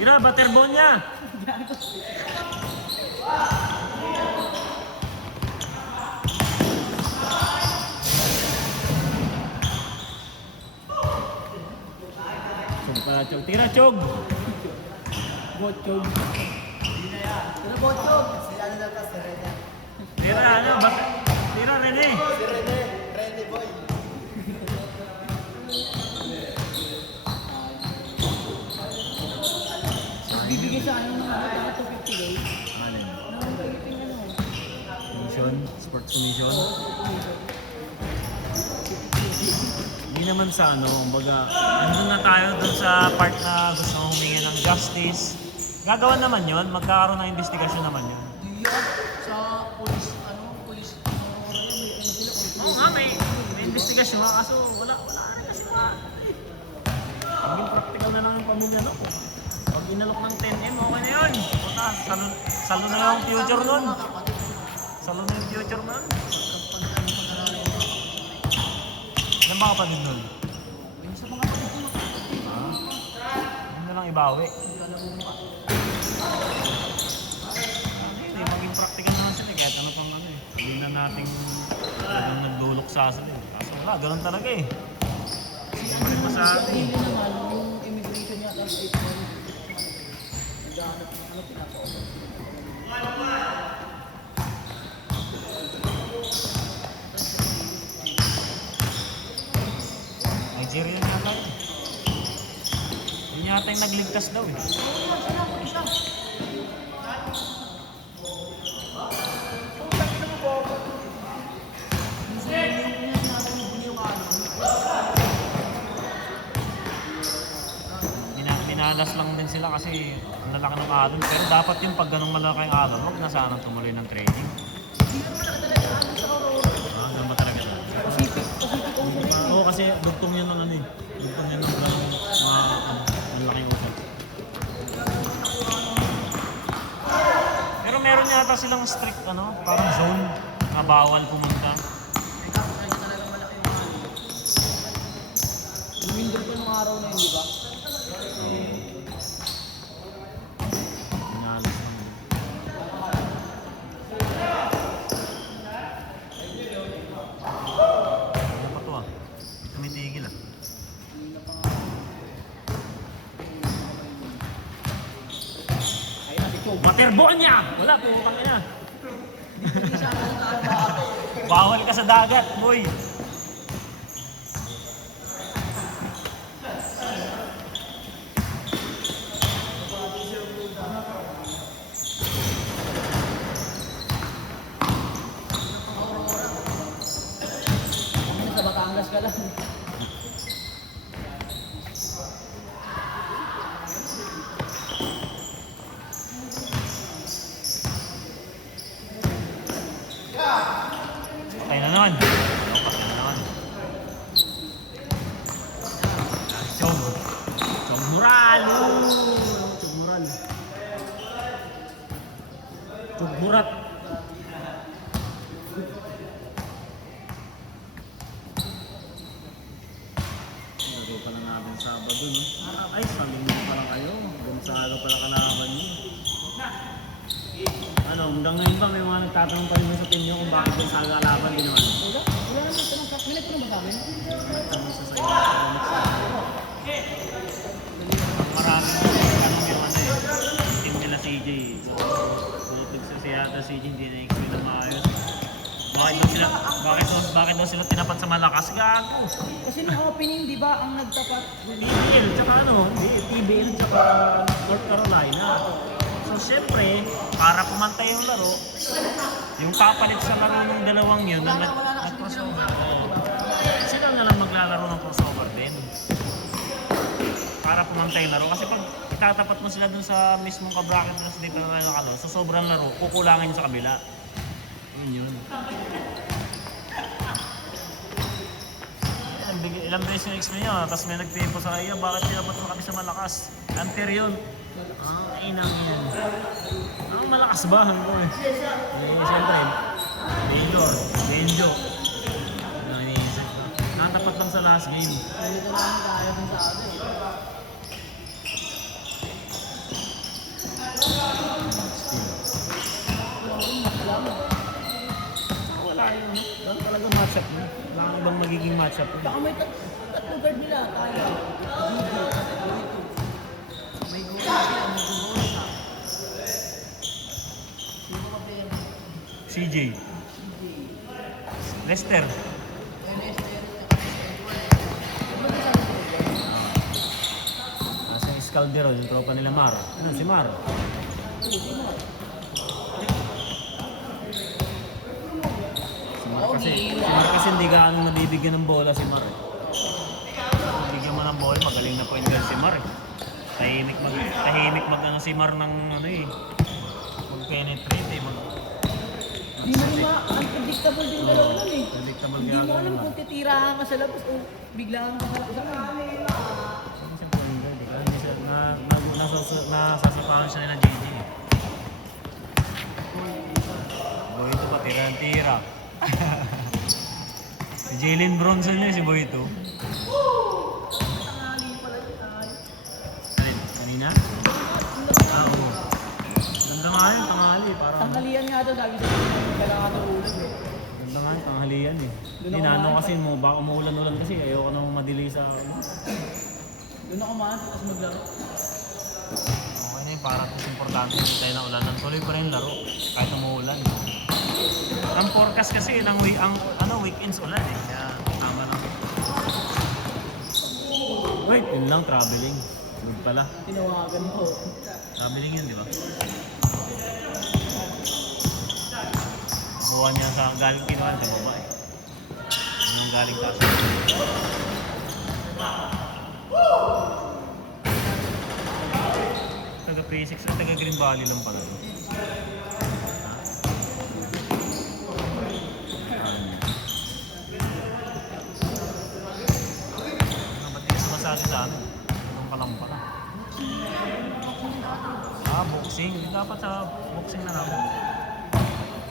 Mira, butterbone niya. Chog pa, Chog. Tira, Chog. Botchog. Tira botchog. Si ano na pa, si Rene. Tira, ano, tira, Rene. Si Rene. Rene boy. Bibigay sa ano mga 250 days. Alin? Nang pagdating ano. Mission? Sports mission? Hindi naman sa ano, kumbaga, andun na tayo dun sa part na gusto mong humingi ng justice. Gagawa naman yun, magkakaroon ng investigasyon naman yun. Diyan sa police, ano, police, Oo nga, may investigasyon nga, kaso wala na kasi nga. Maging practical na lang yung pamilya, no? Pag inalok ng 10M, okay na yun. Puta, salo na yung future nun. Salo na yung future nun. Ano ba kapatid nun? yung sa mga kapatid. Hindi na lang ibawi. Hindi, maging practical naman sila. Kahit ano pang ano eh. Hindi na natin talagang naglulok sa sila eh. Kaso wala, ganun talaga eh. Hindi mo rin masabi eh. Hindi naman, yung immigration niya, tapos 8 months. Naghahanap ng ano, pinapaulit. Nigerian yata yun. Yun yata yung nagligtas daw eh. Binalas lang din sila kasi ang lalaki ng alon. Pero dapat yung pag ganong malaki ang alon, huwag na sanang tumuloy ng training. Ganun ba talaga siya? Pacific Ocean. Oo, kasi dugtong yan ng ano eh. Dugtong yan ng malaking usap. Pero meron yata silang strict ano, parang zone na bawal pumunta. Lumindol ko nung araw na yun, di ba? Binalas lang yun. Ano pa to ah? Hindi tumitigil ah. Ayun na, si Chog. Butterbone niya! Wala, putang ina. Hindi siya ako nakatrabaho. Bawal ka sa dagat, boy. Sa Batangas ka lang. Patay na naman. Patay na naman. Chog. Chog Mural. Chog Mural. Chog Murat. Laro pa lang natin Sabado, no? Ay, sa linggo pa lang kayo. Gonzalo pala kalaban niyo. Ano, hanggang ngayon ba may mga nagtatanong pa rin sa team niyo kung bakit Gonzalo kalaban din naman? Wala naman tanong sa minute ko naman sa amin. Tanong sa sa'yo. Maraming tanong yung ano eh. Team nila CJ. So, si yata CJ hindi na-explain na maayos. Bakit daw sila tinapat sa malakas? Gago! Kasi nung opening, di ba, ang nagtapat, PBL, tsaka ano, PBL, tsaka North Carolina. So, syempre, para pumantay yung laro, yung papalit sa laro ng dalawang yun, na nag-crossover, sila na lang maglalaro ng crossover din. Para pumantay yung laro. Kasi pag itatapat mo sila dun sa mismong kabracket na sa dito na nakalo, sa sobrang laro, kukulangin sa kabila. Yun. Ilang beses yung explain nyo, tapos may nagtipo sa kaya, bakit tinapat mo kami sa malakas? Unfair yun. Inang yan. Ang malakas ba? Siyempre, Mayor, Benjo. Ano iniisip ko? Nakatapat lang sa last game. pwede ko lang kaya dun sa atin. match up. Baka may tatlo guard nila. Kaya. May goal na sila. May goal na. Sino ka player? CJ. Lester. Nasa Escalderon, yung tropa nila Mar. Ano si Mar? Si Mar kasi hindi gaano nabibigyan ng bola si Mar. Bigyan mo ng bola, magaling na point guard si Mar. Tahimik mag ano si Mar ng ano eh. Mag-penetrate eh. Di mo rin unpredictable din dalawa lang eh. Predictable Hindi mo ginagawa alam naman. kung titirahan ka sa labas o biglaan ka sa labas. Ano siya point guard? Hindi siya nasasapahan siya nila JJ. Boy ito pa, tira-tira. Si Jalen Bronson niya, si Boy ito. Kanina? Oo. Ganda nga yun, tanghali. Parang... Tanghalian nga daw sabi sa akin, kailangan ng ulan eh. Ganda nga yun, tanghalian eh. Hinano kasi mo, baka umuulan-ulan kasi. Ayoko nang madili sa... Doon ako maan, tapos maglaro. Okay na yun, parang mas importante yung tayo ng ulanan. Tuloy pa rin yung laro, kahit umuulan. Ang forecast kasi, weekends ulan eh. Kaya tama na. Wait, yun lang, traveling. Good pala. Tinawagan ko. Traveling yun, di ba? Buwan niya sa galing kinuhan, di ba eh? Yung galing taas. Taga P6 at taga Green Valley lang pala. Ba't hindi sumasabi sa amin? Anong pa lang pala? Boxing. Dapat sa boxing na namin.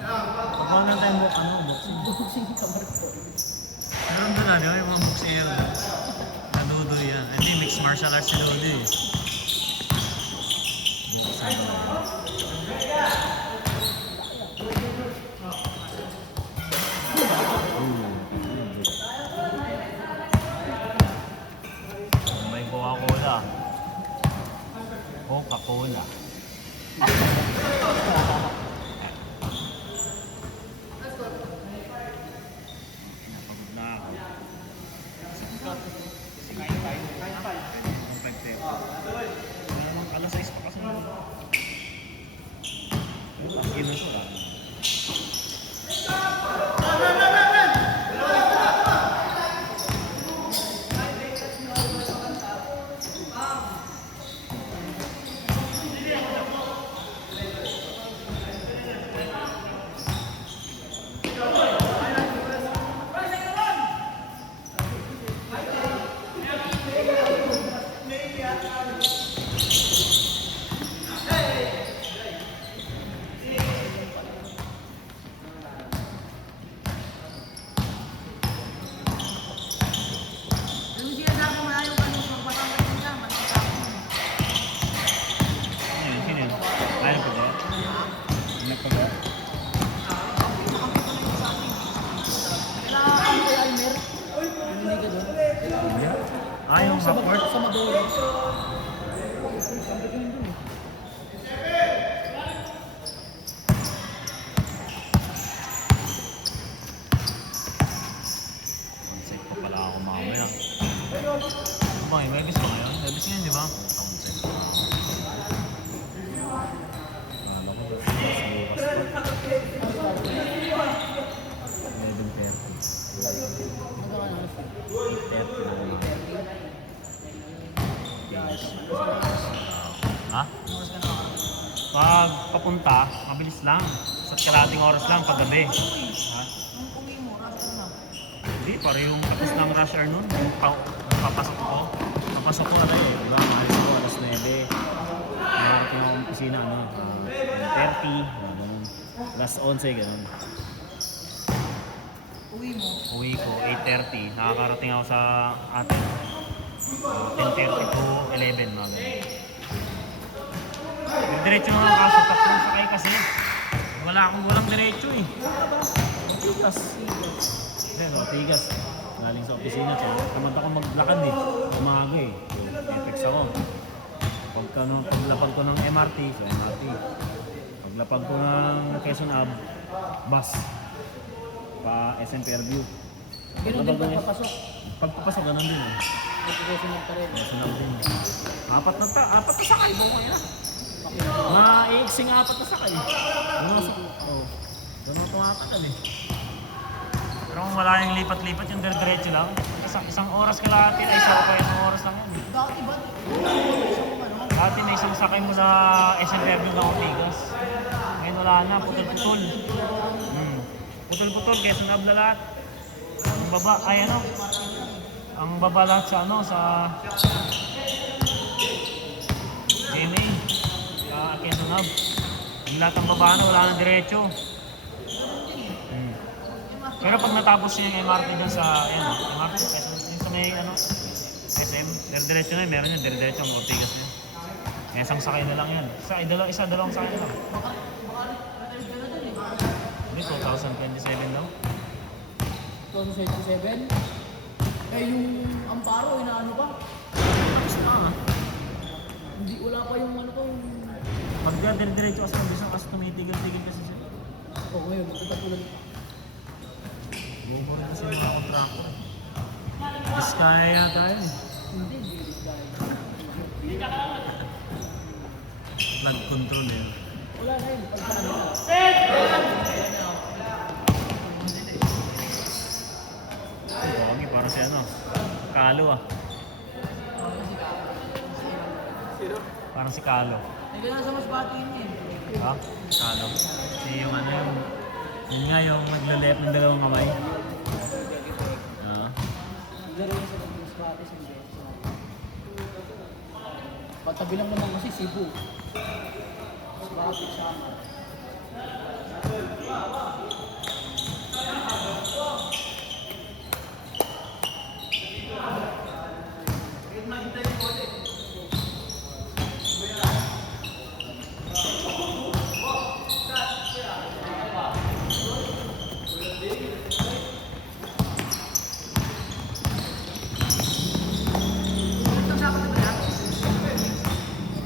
Pagkawan na tayong boxing. Boxing kamar ko. Meron doon na, di ba? Yung mga boxer. Nadudo yan. Hindi, mixed martial arts si Dodo eh. May Coca-Cola. Coca-Cola. Napagod na ako. Alas 6 pa kasi. Pangkin na siya. Sino yun? Ayaw ko ba? Nagpagawa? Kailangan kay Almer. Hindi ka doon. Yung support? Sa Maduro. Concept pa pala ako mamaya. Bang, may gusto ngayon? May gusto ngayon, di ba? Concept. Akala ko, mas bukas pa. 11:30. Ha? Pag papunta, mabilis lang. Sa kalating oras lang paggabi. Ha? Hindi, parehong tapos ng rush hour nun. Papasok ko. Papasok ko na eh. Diba? Maalis ko alas 9. Narating ako ng opisina, 9:30. Ganun. Alas 11, ganun. Uwi ko, 8:30. Nakakarating ako sa atin. 10:30 to 11. Diretso naman kaso, tatlong sakay kasi. Walang diretso eh. Tigas. Tigas. galing sa opisina. Tamad ako maglakad eh. Umaga eh. Epex ako. Paglapag ko ng MRT, so MRT. Paglapag ko ng Quezon Ave, bus. Pa SM Fairview. Ganun din pagpapasok. Pagpapasok, ganun din eh. Nagpupunod pa rin. Quezon din. Apat na sakay. Buka na. Maiiksing apat na sakay. Pumasok. Oo. Ganun ito nga katan eh. Pero kung wala yung lipat-lipat, yung diretso lang, isang oras kalahati ay isang oras lang yan. Dati ba? Dati na isang sakay mo na SM Fairview na Ortigas. Ngayon wala na, putol-putol. Putol-putol, Quezon Ave na lahat. Ang baba, ay ano? Ang baba lahat sa ano, sa GMA. Sa Quezon Ave. Yung lahat ng baba na, wala nang diretso. Pero pag natapos yung MRT dyan sa, ayan, MRT, yung sa may, ano, SM, diretso na yun, meron yun, diretso ang Ortigas yun. Kaya isang sakay na lang yan. Dalawang sakay na lang. Hindi, 2027 daw. 2027? Eh yung Amparo, inaano pa? Tapos na ah. Hindi, wala pa yung ano ko, yung... Pag diretso kasi ng bisang kasi tumitigil-tigil kasi siya. Oo, ngayon, magkatulad. Buko rin kasi yung mga kontraktor. Mas kaya yata yun eh. Hindi dahil. Flood control eh. Wala na yun. Pagkano. Pogi, parang si ano. Kalo ah. Parang si Kalo. Hindi na sa mas bati niya eh. Ha? Kalo. Yung ano yung... Yun nga yung naglalep ng dalawang kamay. Siguro yun sa mas bati sa mga. Patabi lang naman kasi Cebu. Mas bati sa amin.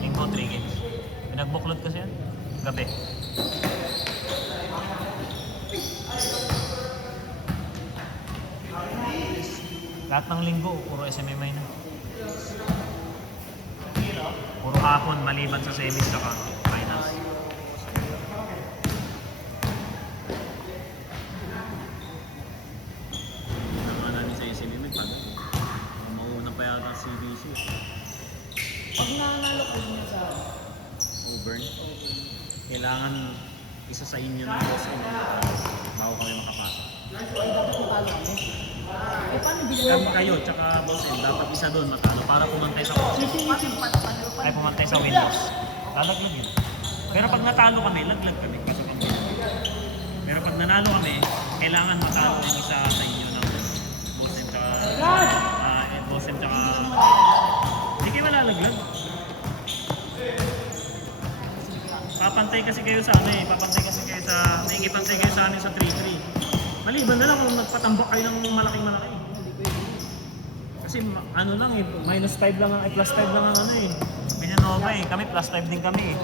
Linggo 3 games. Pinagbuklod kasi yan. Gabi. Lahat ng linggo, puro SMMI na. Puro hapon, maliban sa semis saka finals. Naman namin sa SMMI pag mauna pa yata si BC. Pag nanalo ko niya sa Auburn. Kailangan isa sa inyo ng boss ko bago kami makapasok. ay dapat matalo kami. Eh paano Kami binigyan? kayo, tsaka boss M, dapat isa doon matalo para pumantay sa boss. Ay pumantay sa Windows. Lalaglag yun. Pero pag natalo kami, laglag kami. Pasok kami. Pero pag nanalo kami, kailangan matalo yung isa sa inyo ng boss M tsaka boss M tsaka hindi kayo malalaglag. Papantay kasi kayo sa ano eh, papantay kasi kayo sa, naikipantay kayo sa amin sa 3-3. Maliban na lang kung nagpatambak kayo ng malaking-malaki. Kasi ano lang eh, -5 lang, ay +5 lang ang ano eh. Villanova eh, kami +5 din kami eh.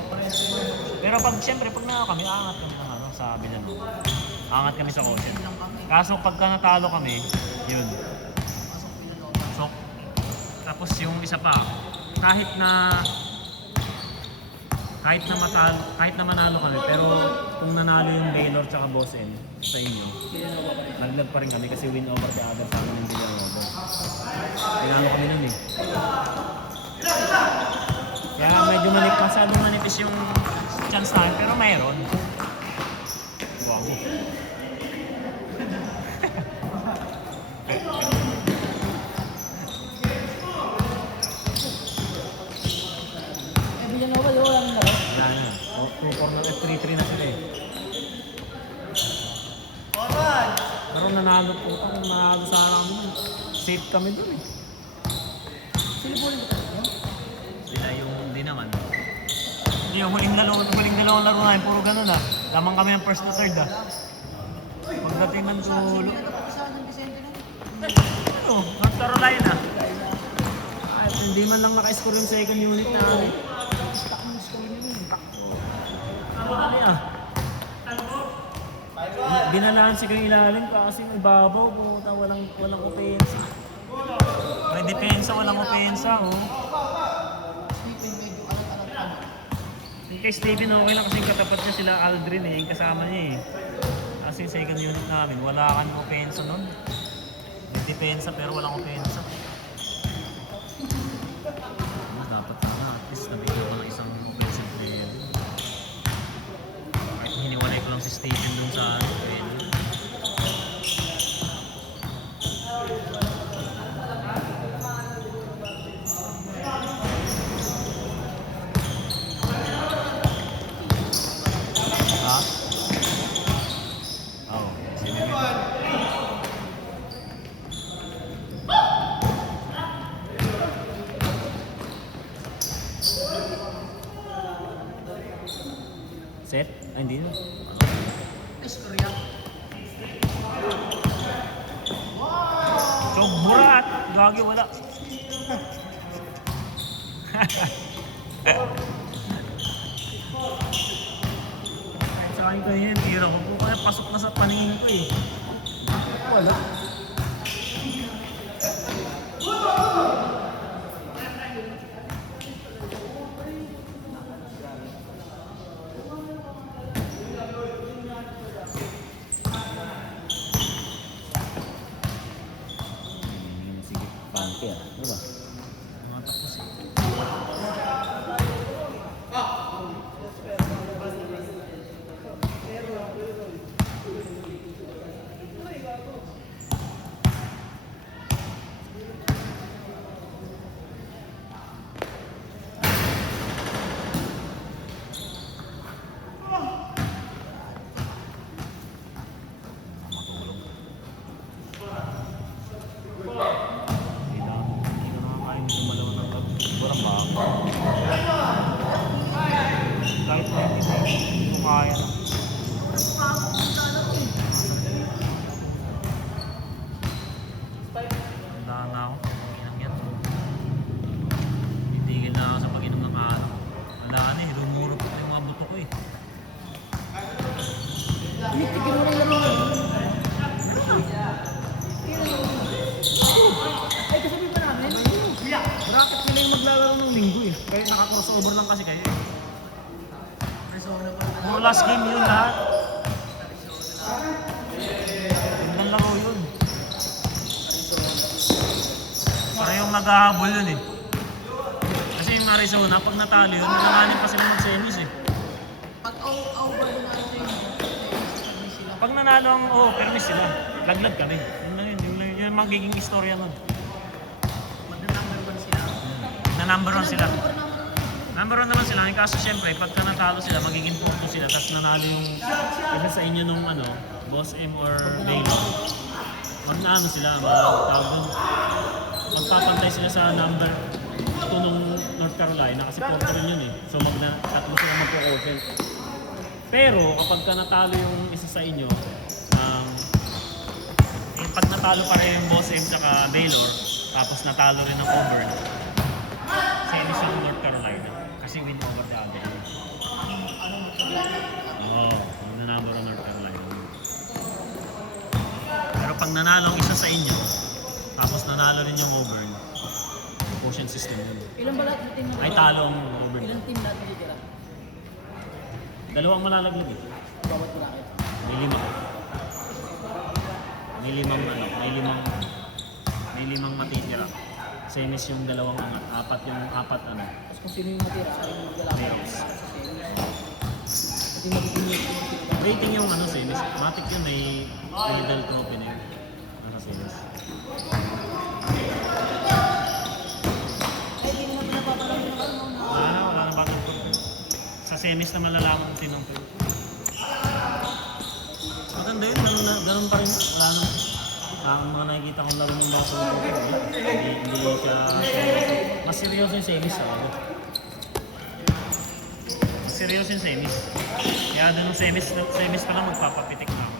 Pero pag siyempre, pag nakaka kami, aangat kami ng ano, sa Villanova. Aangat kami sa quotient. Kaso pagka natalo kami, yun. So, tapos yung isa pa, kahit na manalo kami, pero kung nanalo yung Baylor tsaka Boss N sa inyo, naglag pa rin kami kasi win over the other sa amin yung Villanova. Kailangan kami nun eh. Kaya medyo masyadong manipis yung chance namin, pero mayroon. Wow. Eh Villanova, di ba wala nang laro? Wala na. 2-4 na, 3-3 na sila eh. Pero nanalo po, nanalo sa amin. Safe kami dun eh. Sino po rin ba tayo? Sila yung hindi naman. Hindi, yung huling dalawang laro namin, puro ganun ah. Lamang kami ng first na third ah. Pagdating ng dulo. Nagkapag sa San Vicente na. Ano? North Carolina. Ay, hindi man lang naka-score yung second unit namin. Stock mo score niyo yun. Ano kami ah? Dinalaan si kang ilalim kasi may babaw. Pumunta walang opensa. May depensa, walang opensa. Oh. Stephen, medyo alat-alat ka na. Yung kay Steven okay lang kasi katapat niya sila Aldrin eh. Yung kasama niya eh. Kasi yung second unit namin, wala kang opensa nun. May depensa pero walang opensa. Dapat sana at least nabigyan ko ng isang offensive player. Kahit hiniwalay ko lang si Steven dun sa pwede. Ha? Oo. Sige. Set? Ay, hindi na. Score yan. So, burat! Gagi, wala. Kahit sa akin kanina, tira ko po kaya pasok na sa paningin ko eh. Wala. Sige, pangke ah. Ano ba? Mga tapos eh. Matulog. Hindi ko nakakain yung malaman ng gabi. Sobrang baka. Kahit 20 minutes, hindi ko kaya na. Tandaan na ako. Inang yan. Titigil na ako sa pag-inom ng ano. Wala na eh. Rumurot yung mga buto ko eh. Tigil mo ng laro. Ay, kasabi pa namin. Bracket sila yung maglalaro ng linggo eh. Kaya naka-crossover lang kasi kayo eh. Arizona pa. Puro last game yun lahat. Tingnan lang ako yun. Parehong naghahabol yun eh. Kasi yung Arizona, pag natalo yun, nanganin pa sila mag-semis eh. Pag over na ano yun. Sila. Pag nanalo ang, permis sila. Laglag kami. Yun lang yun. Yun yung magiging istorya nun. Mag-number 1 sila. Na number 1 sila. Number 1 naman sila. Kaso syempre, pagka natalo sila, magiging punto sila. Tapos nanalo yung isa sa inyo nung ano, Boss M or Baylor. Mag-ano sila, tawag dun. Magpapantay sila sa number 2 nung North Carolina kasi porter yun eh. So tatlo sila magpo-open. Pero kapag ka natalo yung isa sa inyo, pag natalo pa rin yung Boss M saka Baylor, tapos natalo rin ng Auburn, semis yung North Carolina. Kasi win over the other. Oo, yung number ng North Carolina. Pero pag nanalo ang isa sa inyo, tapos nanalo rin yung Auburn, quotient system yun. Ilan ba lahat ng team na Ay talo ang Auburn. Ilang team lahat natitira? Dalawang malalaglag eh. Bawat bracket. May lima. May limang matitira. Semis yung dalawang angat. Apat ano. Tapos kung sino yung natira, ay yung maglalaban Playoffs. sa semis. Hindi magiging yung pinag-tira. Rating yung ano semis. Matic yun may medal trophy na yun. Nasa semis. Ay, hindi naman pinapapalaki ng ano na. Wala na battle code. Sa semis na malalaman kung sinong player. Maganda yun, ganun pa rin. Wala naman. Ang mga nakikita kong laro ng basketball, hindi siya mas seryoso yung semis sa ako. Mas seryoso yung semis. Kaya doon ng semis pa lang magpapapitik na ako.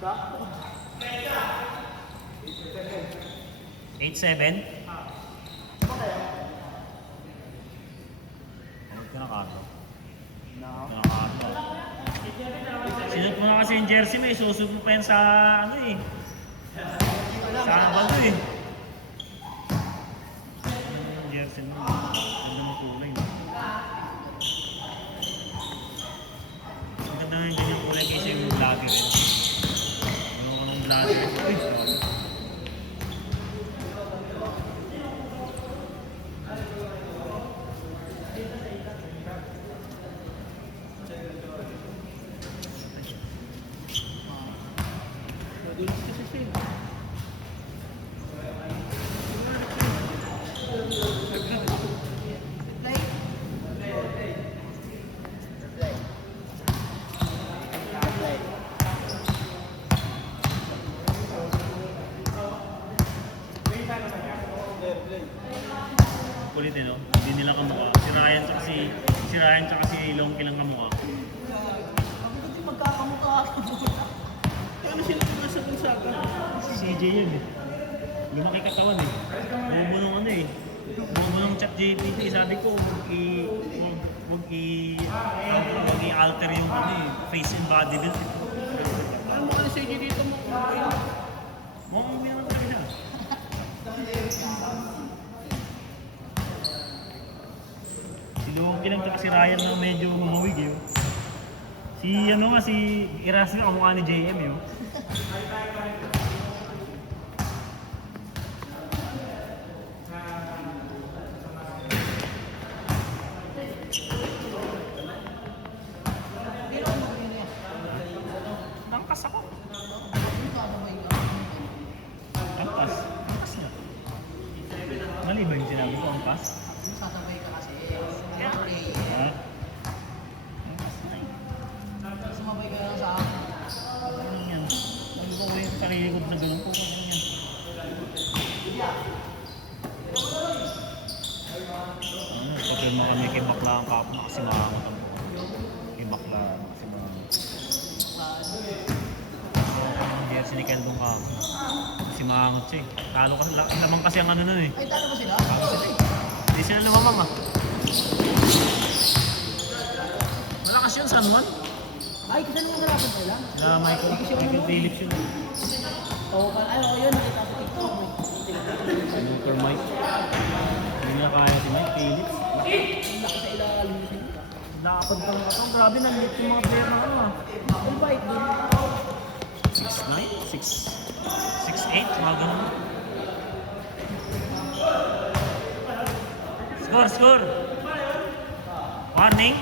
8-7? Huwag ka na kato. Kinakato. Sinot mo na kasi yung jersey mo eh. Susot mo pa yan sa ano eh. Sa bago eh. Yung jersey mo. Ganda mo kulay. Ang ganda nga yung ganyang kulay kasi yung vlogger rin. Ano ka ng vlogger? Uy, sorry. Kulit eh, no? Hindi nila kamukha. Si Ryan tsaka si Longki lang kamukha. Ako kasi magkakamukha ako. Ano sila nasa bulsaga? Si CJ yun eh. Lumaki katawan eh. Bobo nung ano eh. Bobo nung chat GPT. Sabi ko, wag i-alter yung ano eh, face and body build. Ano mo kasi CJ dito mo? Mukhang hindi naman talaga siya. Si Longki lang tsaka si Ryan na medyo humawig eh. Si ano nga, si Iras nga kamukha ni JM yun. Nangkas ako. Angkas? Angkas na. Mali ba yung sinabi ko, angkas? Sasabay ka kasi. Kaya? Ha? Angkas na eh. Sumabay ka lang sa akin. Ano yan? Sabi ko yung sarili ko na ganun po. Ano yan? Pagkirma kami kay Bakla ang kapwa na kasi makangot ang buwan. Kay Bakla kasi makangot. Ang jersey ni Keldong ka. Kasi makangot siya eh. Talo kasi, lamang kasi ang ano nun eh. Ay, talo ba sila? Talo sila eh. Hindi sila lumamang ah. Malakas yun, San Juan. Ay, kasi naman nalaban nila. Na Michael Phillips yun. Oo, yun, nakita ko TikTok. Motor Mike. Hindi na kaya si Mike Phillips. Ang laki sa ilalim nila. Lapad ka ng katong. Grabe, nandito yung mga player na ano ah. All bite din. 6'9", 6'8", mga ganun. Score! Warning?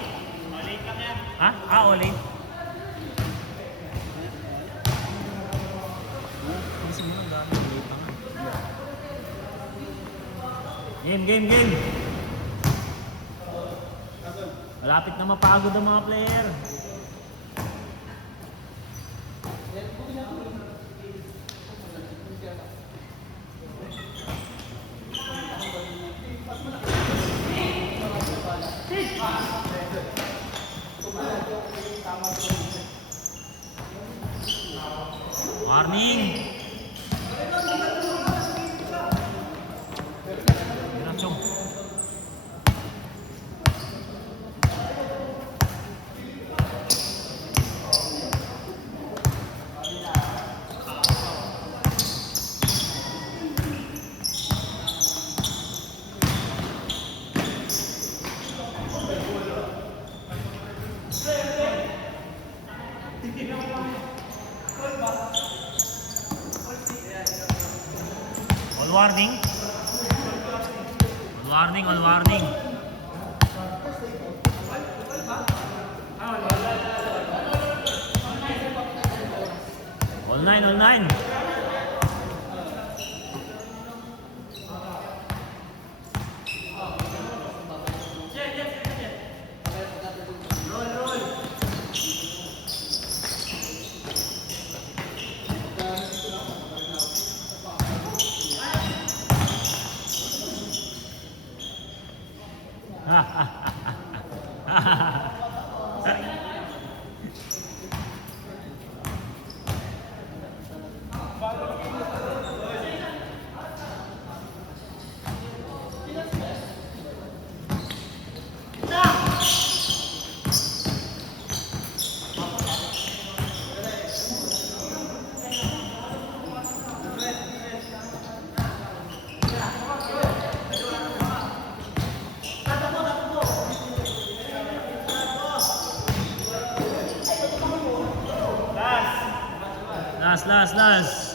Ha? All in. Game! Malapit na mapagod ang mga player. Warning! Dirachong. All warning. All nine. Last.